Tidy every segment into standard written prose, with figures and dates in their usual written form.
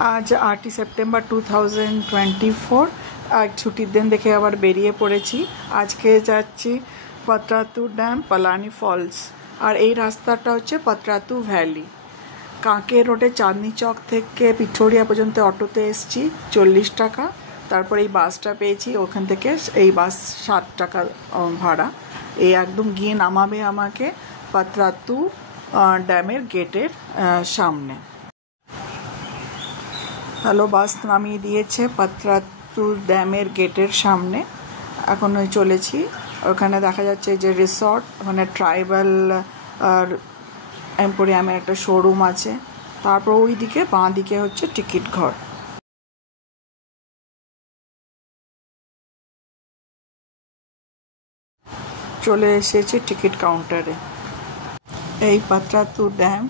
आज 8 सेप्टेम्बर 2024 आज छुट्टिर दिन देखे आबार बेरिये पड़ेছি। आजके जाচ্ছি पतरातु डैम पलानी फल्स और এই রাস্তাটা হচ্ছে पतरातु ভ্যালি। কাঁকে রোডে চাঁদনি চক থেকে পিঠোরিয়া পর্যন্ত অটোতে এসেছি 40 টাকা। তারপর এই বাসটা পেয়েছি, ওখান থেকে এই বাস 60 টাকা ভাড়া। এই একদম গিয়ে নামাবে আমাকে पतरातु ড্যামের গেটের সামনে। হ্যালো, বাস নামিয়ে দিয়েছে पतरातु ড্যামের গেটের সামনে। এখন ওই চলেছি, ওখানে দেখা যাচ্ছে যে রিসর্ট, ওখানে ট্রাইবাল এম্পোরিয়ামের একটা শোরুম আছে। তারপর ওই দিকে বাঁ দিকে হচ্ছে টিকিট ঘর। চলে এসেছি টিকিট কাউন্টারে। এই पतरातु ড্যাম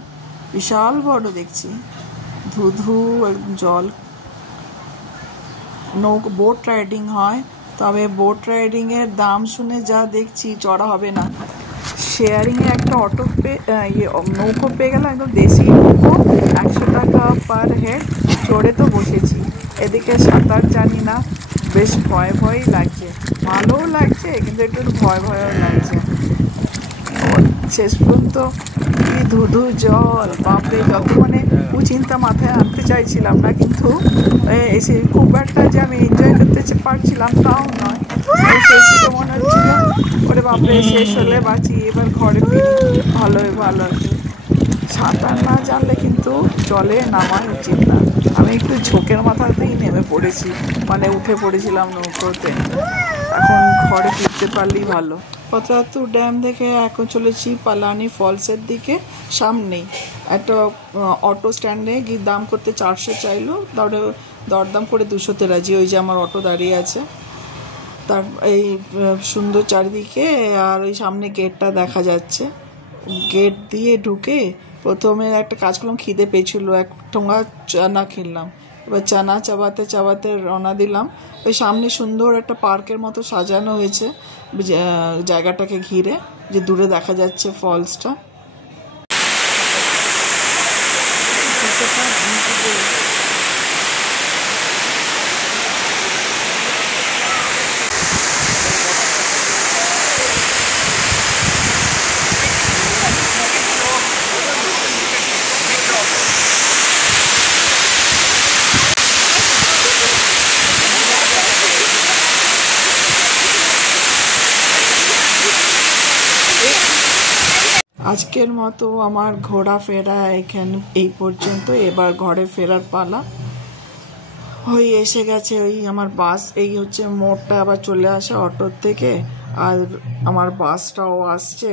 বিশাল বড় দেখছি, ধুধু জল। নৌকো বোট রাইডিং হয়, তবে বোট রাইডিং এর দাম শুনে যা দেখছি চড়া হবে না। শেয়ারিং এ একটা অটো নৌকো পেয়ে গেলাম, একদম দেশি নৌকো, 100 টাকা পার হেড। চড়ে তো বসেছি। এদিকে সাঁতার জানি না, বেশ ভয় ভয়ই লাগছে। ভালোও লাগছে কিন্তু একটু ভয় ভয়ও লাগছে। শেষ পর্যন্ত কি ধুধু জল, বাপরে! যত মানে চিন্তা মাথায় আনতে চাইছিলাম না, কিন্তু এসে খুব একটা যে আমি এনজয় করতে পারছিলাম তাও নয়। শেষ দিকে মনে হচ্ছিল ওরে বাপরে, শেষ হলে বাঁচি, এবার ঘরে ফিরি, ভালোই ভালো। সাঁতার না জানলে কিন্তু জলে নামা উচিত না। আমি একটু ঝোঁকের মাথাতেই নেমে পড়েছি, মানে উঠে পড়েছিলাম নৌকোতে। এখন ঘরে ফিরতে পারলেই ভালো। पतरातु ড্যাম থেকে এখন চলেছি পালানি ফলসের দিকে। সামনেই একটা অটো স্ট্যান্ডে গিয়ে দাম করতে 400 চাইলো, দরদাম করে 200-তে রাজি। ওই যে আমার অটো দাঁড়িয়ে আছে। তার এই সুন্দর চারিদিকে, আর ওই সামনে গেটটা দেখা যাচ্ছে। গেট দিয়ে ঢুকে প্রথমে একটা কাজ করলাম, খিদে পেয়েছিল, এক ঠোঙা চানা খেলাম। এবার চানা চাবাতে চাবাতে রওনা দিলাম। ওই সামনে সুন্দর একটা পার্কের মতো সাজানো হয়েছে জায়গাটাকে ঘিরে, যে দূরে দেখা যাচ্ছে ফলসটা। আজকের মতো আমার ঘোরাফেরা এখানে এই পর্যন্ত। এবার ঘরে ফেরার পালা। ওই এসে গেছে ওই আমার বাস। এই হচ্ছে মোড়টা, আবার চলে আসে অটোর থেকে, আর আমার বাসটাও আসছে।